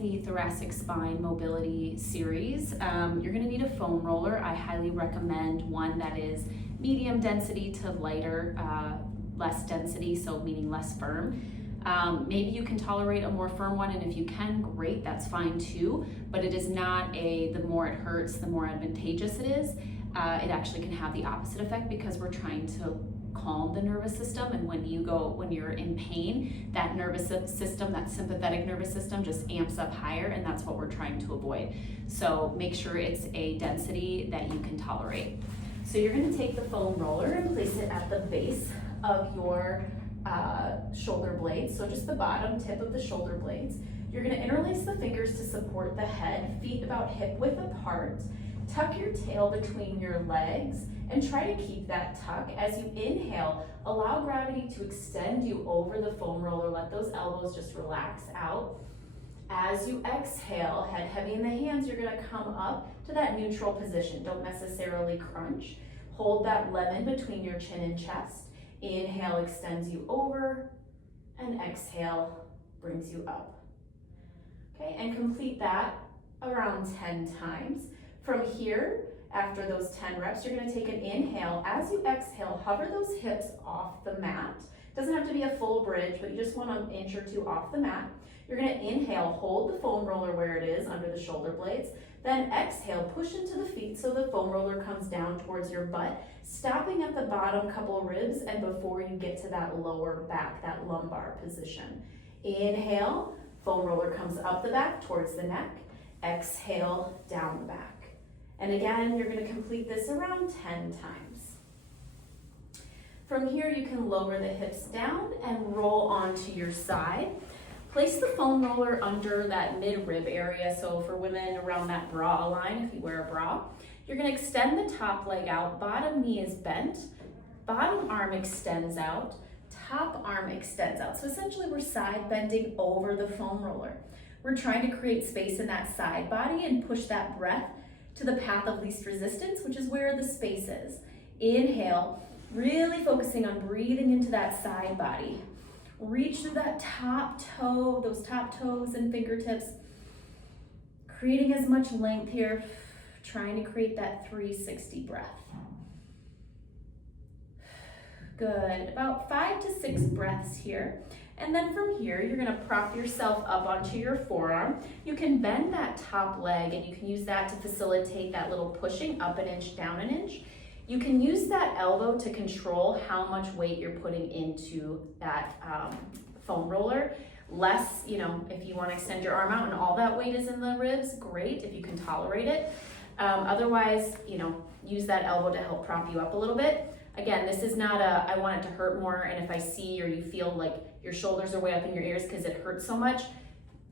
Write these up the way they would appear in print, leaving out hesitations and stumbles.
the thoracic spine mobility series, you're gonna need a foam roller. I highly recommend one that is medium density to lighter, less density, so meaning less firm. Maybe you can tolerate a more firm one, and if you can, great, that's fine too, but it is not the more it hurts, the more advantageous it is. It actually can have the opposite effect because we're trying to calm the nervous system, and when you're in pain, that nervous system, that sympathetic nervous system just amps up higher, and that's what we're trying to avoid. So make sure it's a density that you can tolerate. So you're going to take the foam roller and place it at the base of your shoulder blades, so just the bottom tip of the shoulder blades. You're going to interlace the fingers to support the head, feet about hip width apart. Tuck your tail between your legs and try to keep that tuck. As you inhale, allow gravity to extend you over the foam roller. Let those elbows just relax out. As you exhale, head heavy in the hands, you're going to come up to that neutral position. Don't necessarily crunch. Hold that lemon between your chin and chest. Inhale extends you over, and exhale brings you up. Okay, and complete that around 10 times. From here, after those 10 reps, you're going to take an inhale. As you exhale, hover those hips off the mat. Doesn't have to be a full bridge, but you just want an inch or two off the mat. You're going to inhale, hold the foam roller where it is under the shoulder blades. Then exhale, push into the feet so the foam roller comes down towards your butt, stopping at the bottom couple ribs and before you get to that lower back, that lumbar position. Inhale, foam roller comes up the back towards the neck. Exhale, down the back. And again, you're going to complete this around 10 times. From here, you can lower the hips down and roll onto your side. Place the foam roller under that mid-rib area, so for women around that bra line, if you wear a bra. You're going to extend the top leg out, bottom knee is bent, bottom arm extends out, top arm extends out. So essentially we're side bending over the foam roller. We're trying to create space in that side body and push that breath to the path of least resistance, which is where the space is. Inhale, really focusing on breathing into that side body. Reach through that top toe, those top toes and fingertips, creating as much length here, trying to create that 360 breath. Good, about 5 to 6 breaths here. And then from here, you're gonna prop yourself up onto your forearm. You can bend that top leg and you can use that to facilitate that little pushing up an inch, down an inch. You can use that elbow to control how much weight you're putting into that foam roller. Less, if you wanna extend your arm out and all that weight is in the ribs, great, if you can tolerate it. Otherwise, use that elbow to help prop you up a little bit. Again, this is not I want it to hurt more, and if I see or you feel like your shoulders are way up in your ears because it hurts so much,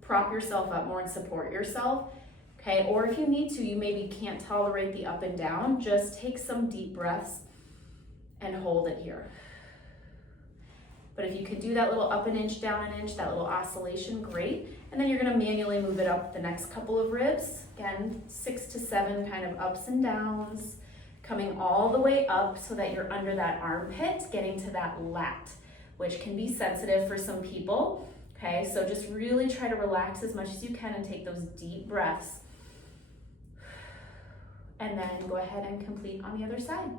prop yourself up more and support yourself, okay? Or if you need to, you maybe can't tolerate the up and down, just take some deep breaths and hold it here. But if you could do that little up an inch, down an inch, that little oscillation, great. And then you're gonna manually move it up the next couple of ribs. Again, 6 to 7 kind of ups and downs, coming all the way up so that you're under that armpit, getting to that lat, which can be sensitive for some people, okay? So just really try to relax as much as you can and take those deep breaths. And then go ahead and complete on the other side.